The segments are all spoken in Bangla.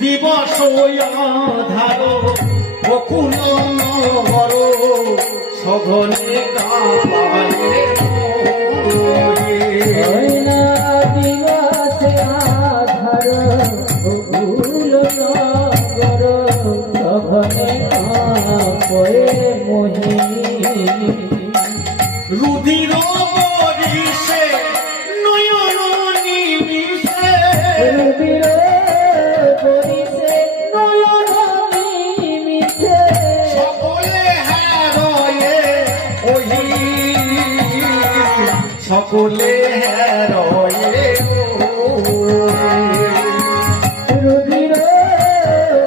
দিবস আধার বকুল নগর সঘনে কাপালে দিবস আধার বকুল নগর সঘনে কাপে মোহি রুধির বরিশে নয়ন নিমিষে রুধির বরিশে নয়ন নিমিষে সকলে হারয়ে ওহি সকলে হারয়ে রুধির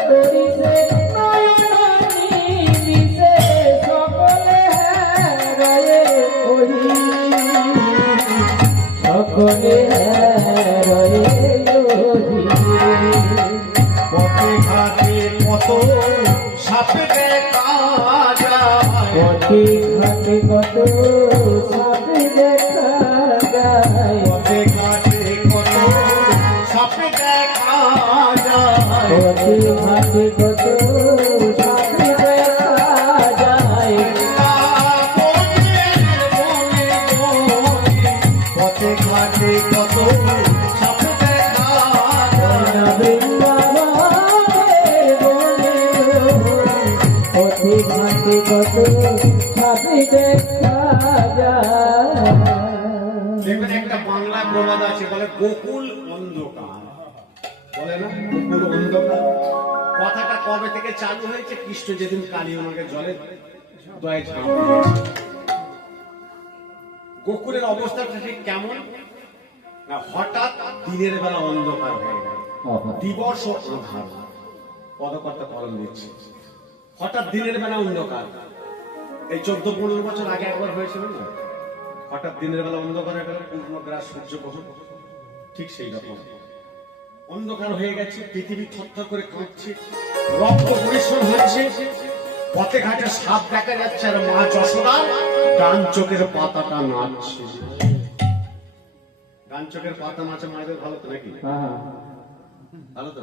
বরিশে নয়ন নিমিষে সকলে হারায়ে ওহি সকলে হারায়ে ওহি পথে ঘাটে কত সাপে দেখা যায় পথে ঘাটে কত সাপে দেখা যায় পথে ঘাটে কত সাপে দেখা যায় পথে ঘাটে কত সাপে দেখা যায় পথে ঘাটে কত সাপে দেখা যায় বৃন্দাবনের বনে পথে ঘাটে কত সাপে দেখা যায় দেখবেন একটা বাংলা প্রবাদ আছে বলে গোকুল অন্ধকার বলে না গোকুল অন্ধকার কথাটা কবে থেকে চালু হয়েছে কৃষ্ণ যেদিন কালী ওনাকে জলে দয়ে ঝাঁপ দিয়েছে। গোকুলের অবস্থাটা ঠিক কেমন না হঠাৎ দিনের বেলা অন্ধকার হয়ে গেল দিবস ও আধার পদকর্তা কলম দিচ্ছে হঠাৎ দিনের বেলা অন্ধকার এই 14-15 বছর আগে একবার হয়েছিল না হঠাৎ দিনের বেলা অন্ধকার হয়ে গেল পূর্ণগ্রাস সূর্যগ্রহণ ঠিক সেই রকম অন্ধকার হয়ে গেছে পৃথিবী থরথর করে কাঁপছে রক্ত পরিশ্রম হচ্ছে পথে ঘাটে সাপ দেখা যাচ্ছে আর মা যশোদা ডান চোখের পাতাটা নাচছে ডান চোখের পাতা নাচে মায়েদের ভালো তো নাকি ভালো তো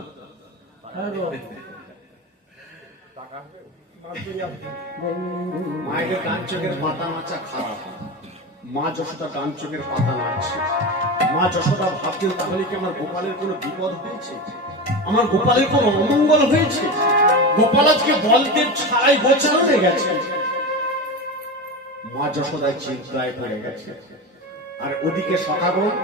মায়েদের ডান চোখের পাতা নাচা খারাপ মা যশোদা ডান চোখের পাতা নাচছে মা যশোদা ভাবছেন তাহলে কি আমার গোপালের কোনো বিপদ হয়েছে আমার গোপালের কোনো অমঙ্গল হয়েছে গোপাল আজকে বলদেব ছাড়াই গোচারণ হয়ে গেছে মা যশোদায় চিন্তায় পড়ে গেছে আর ওদিকে সখাগণ